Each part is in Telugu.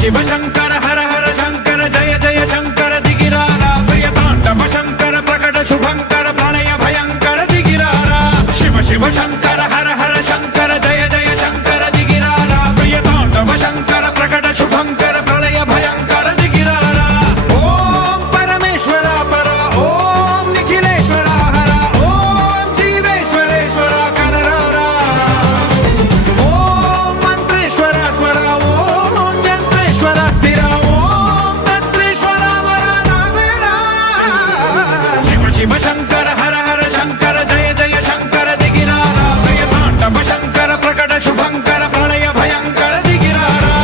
శివ శంకర హర హర శంకర జయ జయ శంకర దిగిరారా ప్రియ తాండవ శంకర ప్రకట శుభంకర ప్రళయ భయంకర దిగిరారా శివ శివ శంకర హర హర శంకర జయ జయ శంకర దిగిరారా ప్రియ తాండవ శంకర ప్రకట శుభంకర ప్రళయ భయంకర దిగిరారా ఓం పరమేశ్వర పర ఓం నిఖిలేశ్వర హర ఓం జీవేశ్వరేశ్వర కనరారా ఓం మంత్రేశ్వర స్వర ఓం యంత్రేశ్వర స్థిర ఓం తంత్రేశ్వర వరదావేరా శివ శివ శంకర హర హర శంకర జయ జయ శంకర దిగిరారా ప్రియ తాండవ శంకర ప్రకట శుభంకర ప్రళయ భయంకర దిగిరారా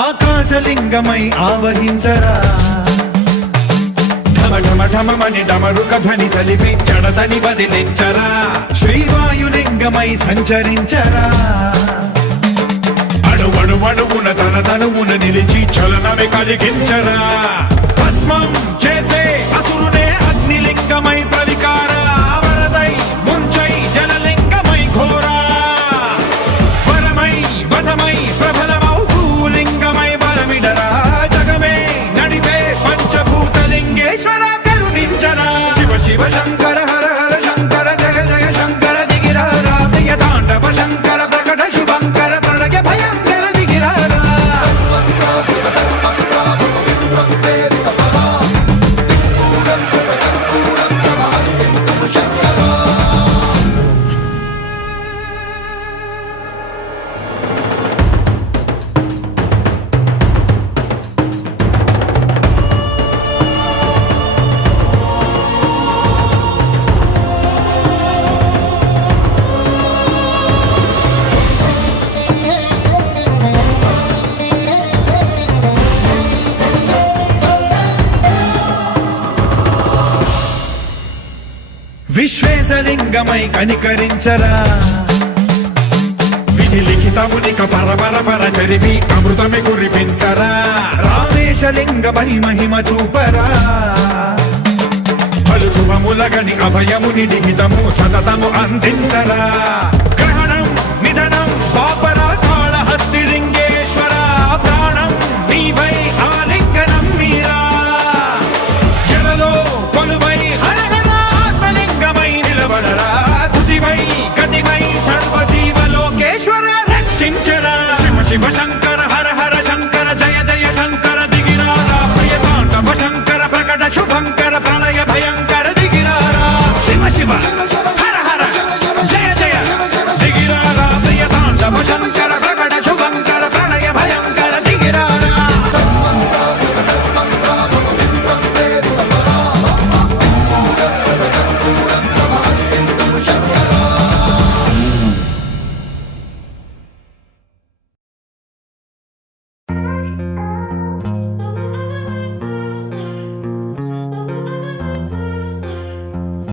ఆకాశలింగమై ఆవహించరా ఢమ ఢమ ఢమమని డమరుక ధ్వని సలిపి జడతని వదిలించరా శ్రీవాయులింగమై సంచరించరా అణువణువున తన తనువున నిలిచి చలనమే కలిగించరా భస్మం చేసే అసురునే అగ్నిలింగమై ప్రవికారా వరదై ముంచై జలలింగమై ఘోరా వరమై వసమై ప్రబలమౌ భూలింగమై బలమిడరా జగమే నడిపే పంచభూతలింగేశ్వర కరుణించరా శివ శివ శంకర హర హర శంకర జయ జయ శంకర దిగిరారా ప్రియ తాండవ శంకర ప్రకట శుభంకర ప్రళయ భయంకర దిగిరారా విశ్వేశలింగమై కనికరించరా విధి లిఖితమునిక పరపర పర చరిపి అమృతమి కురిపించరా రామేశలింగమై మహిమ చూపరా పలు శుభములగని అభయముని లిఖితము సతతము అందించరా